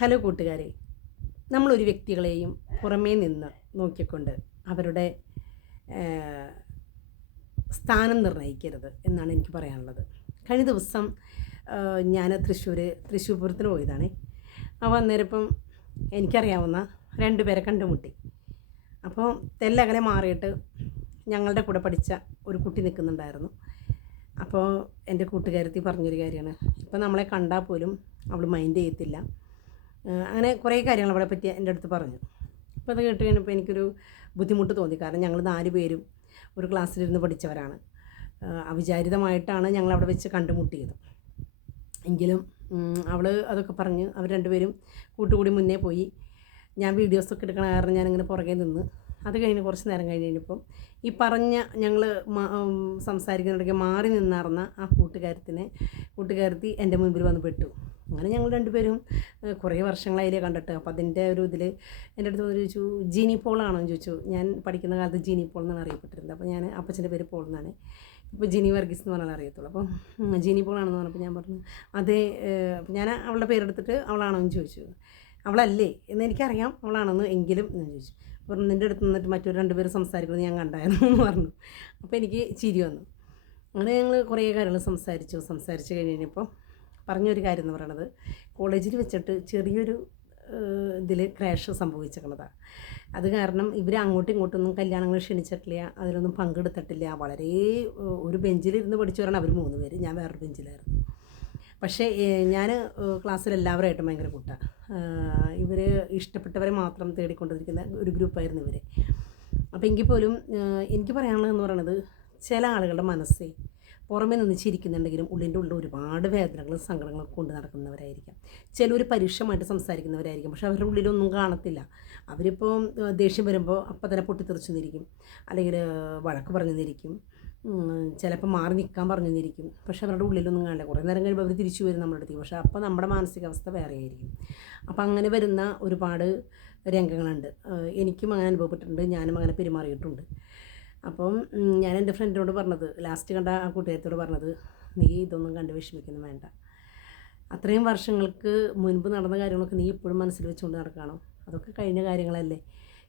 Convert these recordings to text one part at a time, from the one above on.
Hello കൂട്ടുകാരെ, നമ്മളൊരു വ്യക്തികളെയും പുറമേ നിന്ന് നോക്കിക്കൊണ്ട് അവരുടെ സ്ഥാനം നിർണ്ണയിക്കരുത് എന്നാണ് എനിക്ക് പറയാനുള്ളത്. കഴിഞ്ഞ ദിവസം ഞാൻ തൃശ്ശൂർ പൂരത്തിന് പോയതാണ്. അപ്പോൾ അന്നേരം എനിക്കറിയാവുന്ന 2 പേരെ കണ്ടുമുട്ടി. അപ്പോൾ തെല്ലകലെ മാറിയിട്ട് ഞങ്ങളുടെ കൂടെ പഠിച്ച ഒരു കുട്ടി നിൽക്കുന്നുണ്ടായിരുന്നു. അപ്പോൾ എൻ്റെ കൂട്ടുകാരത്തി പറഞ്ഞൊരു കാര്യമാണ്, ഇപ്പോൾ നമ്മളെ കണ്ടാൽ പോലും അവൾ മൈൻഡ് ചെയ്യത്തില്ല. അങ്ങനെ കുറേ കാര്യങ്ങൾ അവളെ പറ്റി എൻ്റെ അടുത്ത് പറഞ്ഞു. അപ്പോൾ അത് കേട്ട് കഴിഞ്ഞപ്പോൾ എനിക്കൊരു ബുദ്ധിമുട്ട് തോന്നി. കാരണം ഞങ്ങൾ 4 പേരും ഒരു ക്ലാസ്സിലിരുന്ന് പഠിച്ചവരാണ്. അവിചാരിതമായിട്ടാണ് ഞങ്ങളവിടെ വെച്ച് കണ്ടുമുട്ടിയത്. എങ്കിലും അവൾ അതൊക്കെ പറഞ്ഞ് അവർ 2 പേരും കൂട്ടുകൂടി മുന്നേ പോയി. ഞാൻ വീഡിയോസൊക്കെ എടുക്കണ കാരണം ഞാനിങ്ങനെ പുറകെ നിന്ന്. അത് കഴിഞ്ഞ് കുറച്ച് നേരം കഴിഞ്ഞപ്പം ഈ പറഞ്ഞ ഞങ്ങൾ സംസാരിക്കുന്നിടയ്ക്ക് മാറി നിന്നറിഞ്ഞ ആ കൂട്ടുകാരത്തി എൻ്റെ മുൻപിൽ വന്ന് പെട്ടു. അങ്ങനെ ഞങ്ങൾ 2 പേരും കുറേ വർഷങ്ങളായില്ലേ കണ്ടിട്ട്. അപ്പോൾ അതിൻ്റെ ഒരു ഇതിൽ എൻ്റെ അടുത്ത് വന്ന് ചോദിച്ചു, ജീനി പോളാണോ എന്ന് ചോദിച്ചു. ഞാൻ പഠിക്കുന്ന കാലത്ത് ജീനി പോൾ എന്നാണ് അറിയപ്പെട്ടിരുന്നത്. അപ്പോൾ ഞാൻ അപ്പച്ചൻ്റെ പേര് പോൾ എന്നാണ്, ഇപ്പോൾ ജിനി വർഗീസ് എന്ന് പറഞ്ഞാൽ അറിയത്തുള്ളൂ. അപ്പം ജീനി പോളാണെന്ന് പറഞ്ഞപ്പോൾ ഞാൻ പറഞ്ഞു അതേ. ഞാൻ അവളുടെ പേരെടുത്തിട്ട് അവളാണോ എന്ന് ചോദിച്ചു. അവളല്ലേ എന്ന് എനിക്കറിയാം അവളാണെന്ന്, എങ്കിലും ഞാൻ ചോദിച്ചു. പറഞ്ഞു നിൻ്റെ അടുത്ത് നിന്നിട്ട് മറ്റൊരു 2 പേര് സംസാരിക്കുന്നത് ഞാൻ കണ്ടായിരുന്നു എന്ന് പറഞ്ഞു. അപ്പോൾ എനിക്ക് ചിരി വന്നു. അങ്ങനെ ഞങ്ങൾ കുറേ കാര്യങ്ങൾ സംസാരിച്ച് കഴിഞ്ഞപ്പോൾ പറഞ്ഞൊരു കാര്യം എന്ന് പറയണത്, കോളേജിൽ വെച്ചിട്ട് ചെറിയൊരു ഇതിൽ ക്രാഷ് സംഭവിച്ചിരിക്കുന്നതാണ്. അത് കാരണം ഇവർ അങ്ങോട്ടും ഇങ്ങോട്ടൊന്നും കല്യാണങ്ങൾ ക്ഷണിച്ചിട്ടില്ല, അതിലൊന്നും പങ്കെടുത്തിട്ടില്ല. വളരെ ഒരു ബെഞ്ചിലിരുന്ന് പഠിച്ചവരാണ് അവർ 3 പേര്, ഞാൻ വേറൊരു ബെഞ്ചിലായിരുന്നു. പക്ഷേ ഞാൻ ക്ലാസ്സിൽ എല്ലാവരുമായിട്ടും ഭയങ്കര കൂട്ടാണ്. ഇവർ ഇഷ്ടപ്പെട്ടവരെ മാത്രം തേടിക്കൊണ്ടിരിക്കുന്ന ഒരു ഗ്രൂപ്പായിരുന്നു ഇവർ. അപ്പോൾ എങ്കിൽ പോലും എനിക്ക് പറയാനുള്ളതെന്ന് പറയണത്, ചില ആളുകളുടെ മനസ്സേ പുറമേ നിന്ന് ചിരിക്കുന്നുണ്ടെങ്കിലും ഉള്ളിൻ്റെ ഉള്ളിൽ ഒരുപാട് വേദനകളും സങ്കടങ്ങളും കൊണ്ട് നടക്കുന്നവരായിരിക്കാം. ചിലർ പരുഷമായിട്ട് സംസാരിക്കുന്നവരായിരിക്കും, പക്ഷെ അവരുടെ ഉള്ളിലൊന്നും കാണത്തില്ല. അവരിപ്പോൾ ദേഷ്യം വരുമ്പോൾ അപ്പം തന്നെ പൊട്ടിത്തെറിച്ചു നിന്നിരിക്കും, അല്ലെങ്കിൽ വഴക്ക് പറഞ്ഞു നിന്നിരിക്കും, ചിലപ്പോൾ മാറി നിൽക്കാൻ പറഞ്ഞു നിന്നിരിക്കും. പക്ഷെ അവരുടെ ഉള്ളിലൊന്നും കാണില്ല. കുറേ നേരം കഴിയുമ്പോൾ അവർ തിരിച്ചു വരും നമ്മുടെ അടുത്തേക്ക്. പക്ഷേ അപ്പോൾ നമ്മുടെ മാനസികാവസ്ഥ വേറെയായിരിക്കും. അപ്പം അങ്ങനെ വരുന്ന ഒരുപാട് രംഗങ്ങളുണ്ട്. എനിക്കും അങ്ങനെ അനുഭവപ്പെട്ടിട്ടുണ്ട്, ഞാനും അങ്ങനെ പെരുമാറിയിട്ടുണ്ട്. അപ്പം ഞാൻ എൻ്റെ ഫ്രണ്ടിനോട് പറഞ്ഞത്, ലാസ്റ്റ് കണ്ട ആ കൂട്ടുകാരത്തോട് പറഞ്ഞത്, നീ ഇതൊന്നും കണ്ട് വിഷമിക്കുന്നു വേണ്ട. അത്രയും വർഷങ്ങൾക്ക് മുൻപ് നടന്ന കാര്യങ്ങളൊക്കെ നീ ഇപ്പോഴും മനസ്സിൽ വെച്ചുകൊണ്ട് നടക്കുകയാണോ? അതൊക്കെ കഴിഞ്ഞ കാര്യങ്ങളല്ലേ.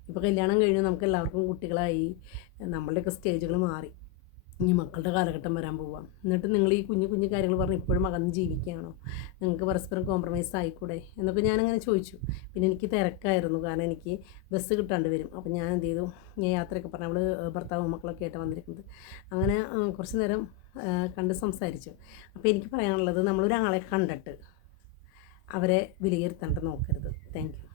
ഇപ്പോൾ കല്യാണം കഴിഞ്ഞു, നമുക്ക് എല്ലാവർക്കും കുട്ടികളായി, നമ്മളുടെയൊക്കെ സ്റ്റേജുകൾ മാറി. ഇനി മക്കളുടെ കാലഘട്ടം വരാൻ പോവാം. എന്നിട്ട് നിങ്ങൾ ഈ കുഞ്ഞു കാര്യങ്ങൾ പറഞ്ഞ് ഇപ്പോഴും അകന്ന് ജീവിക്കുകയാണോ? നിങ്ങൾക്ക് പരസ്പരം കോംപ്രമൈസ് ആയിക്കൂടെ എന്നൊക്കെ ഞാനങ്ങനെ ചോദിച്ചു. പിന്നെ എനിക്ക് തിരക്കായിരുന്നു, കാരണം എനിക്ക് ബസ് കിട്ടാണ്ട് വരും. അപ്പോൾ ഞാൻ എന്ത് ചെയ്തു, ഞാൻ യാത്രയൊക്കെ പറഞ്ഞു, അവൾ ഭർത്താവും മക്കളൊക്കെ ആയിട്ട് വന്നിരിക്കുന്നത്. അങ്ങനെ കുറച്ച് നേരം കണ്ട് സംസാരിച്ചു. അപ്പോൾ എനിക്ക് പറയാനുള്ളത്, നമ്മളൊരാളെ കണ്ടിട്ട് അവരെ വിലയിരുത്താണ്ട് നോക്കരുത്. Thank you.